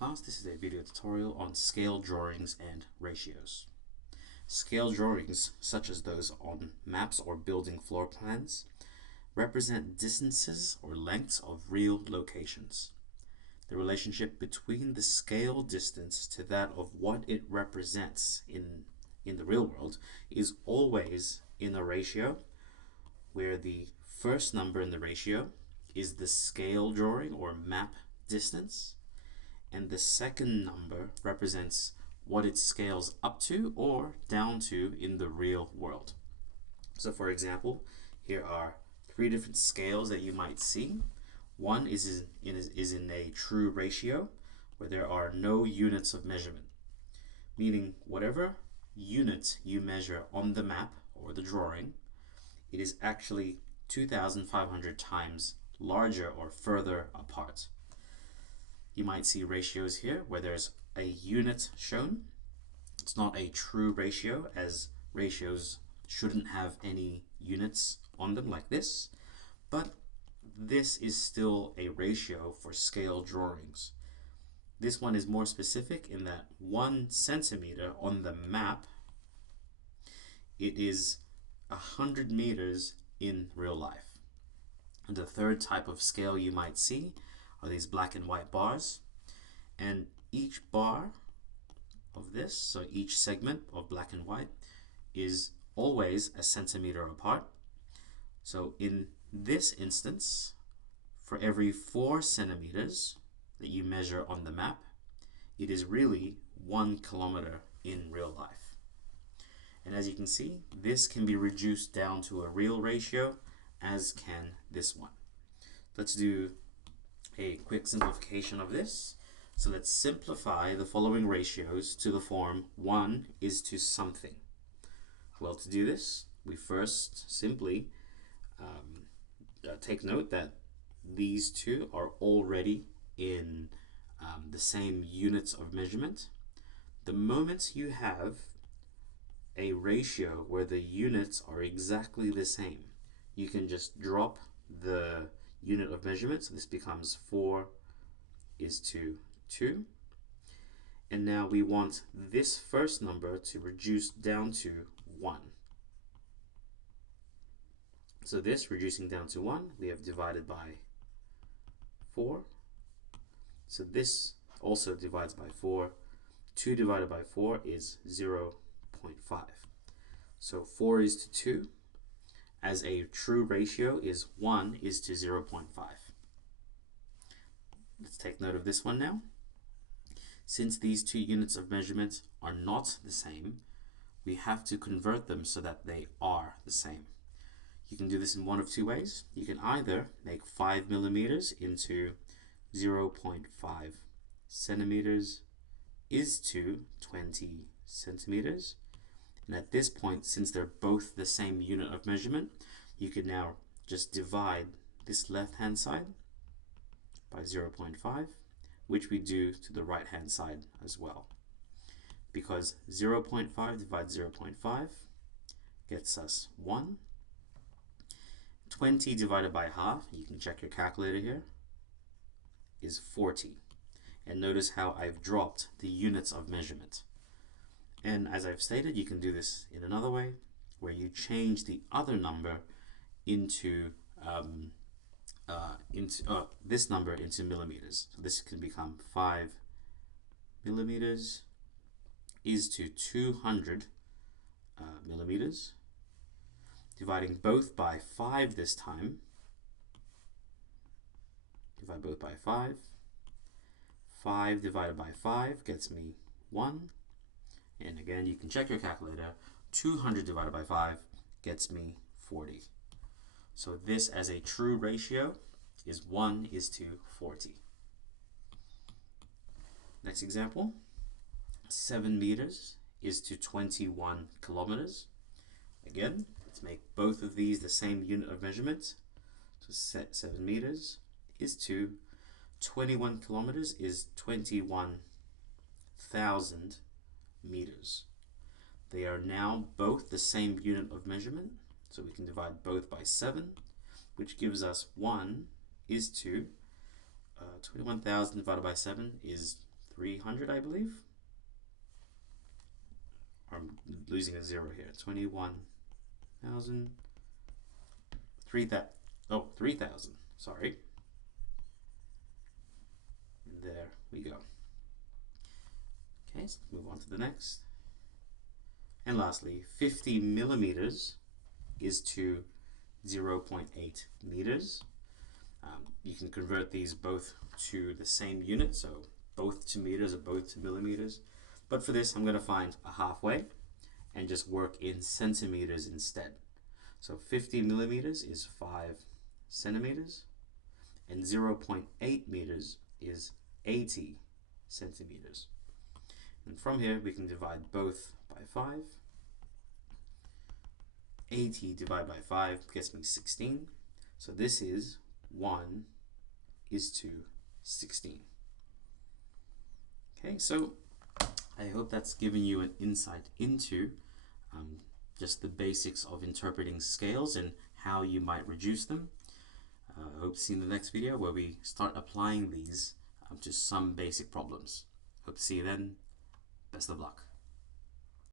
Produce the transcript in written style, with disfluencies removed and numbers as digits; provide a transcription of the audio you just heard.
class, this is a video tutorial on scale drawings and ratios. Scale drawings, such as those on maps or building floor plans, represent distances or lengths of real locations. The relationship between the scale distance to that of what it represents in the real world is always in a ratio, where the first number in the ratio is the scale drawing or map distance, and the second number represents what it scales up to or down to in the real world. So for example, here are three different scales that you might see. One is in a true ratio, where there are no units of measurement, meaning whatever unit you measure on the map or the drawing, it is actually 2,500 times larger or further apart. You might see ratios here where there's a unit shown. It's not a true ratio, as ratios shouldn't have any units on them like this, but this is still a ratio for scale drawings. This one is more specific in that 1 centimeter on the map, it is 100 meters in real life. And the third type of scale you might see are these black and white bars, and each bar of this, so each segment of black and white, is always a centimeter apart. So in this instance, for every 4 centimeters that you measure on the map, it is really 1 kilometer in real life. And as you can see, this can be reduced down to a real ratio, as can this one. Let's do a quick simplification of this. So let's simplify the following ratios to the form 1 is to something. Well, to do this, we first simply take note that these two are already in the same units of measurement. The moment you have a ratio where the units are exactly the same, you can just drop the unit of measurement. So this becomes 4 is to 2. And now we want this first number to reduce down to 1. So this reducing down to 1, we have divided by 4. So this also divides by 4. 2 divided by 4 is 0.5. So 4 is to 2, as a true ratio is 1 is to 0.5. Let's take note of this one now. Since these two units of measurement are not the same, we have to convert them so that they are the same. You can do this in one of two ways. You can either make 5 millimeters into 0.5 centimeters is to 20 centimeters. And at this point, since they're both the same unit of measurement, you can now just divide this left-hand side by 0.5, which we do to the right-hand side as well. Because 0.5 divided 0.5 gets us 1. 20 divided by half, you can check your calculator here, is 40. And notice how I've dropped the units of measurement. And as I've stated, you can do this in another way, where you change the other number into this number into millimeters. So this can become 5 millimeters is to 200 millimeters. Dividing both by 5 this time. Divide both by 5. 5 divided by 5 gets me 1. And again, you can check your calculator. 200 divided by 5 gets me 40. So this, as a true ratio, is 1 is to 40. Next example, 7 meters is to 21 kilometers. Again, let's make both of these the same unit of measurement. So 7 meters is to 21 kilometers is 21,000 meters. They are now both the same unit of measurement, so we can divide both by 7, which gives us 1 is to 21,000 divided by 7 is 300, I believe. I'm losing a zero here. 21,000. 3,000. Sorry. And there we go. Okay, so move on to the next. And lastly, 50 millimeters is to 0.8 meters. You can convert these both to the same unit, so both to meters or both to millimeters. But for this, I'm going to find a halfway and just work in centimeters instead. So 50 millimeters is 5 centimeters, and 0.8 meters is 80 centimeters. And from here, we can divide both by 5. 80 divided by 5 gets me 16. So this is 1 is to 16. Okay, so I hope that's given you an insight into just the basics of interpreting scales and how you might reduce them. I hope to see you in the next video where we start applying these to some basic problems. Hope to see you then. Best of luck.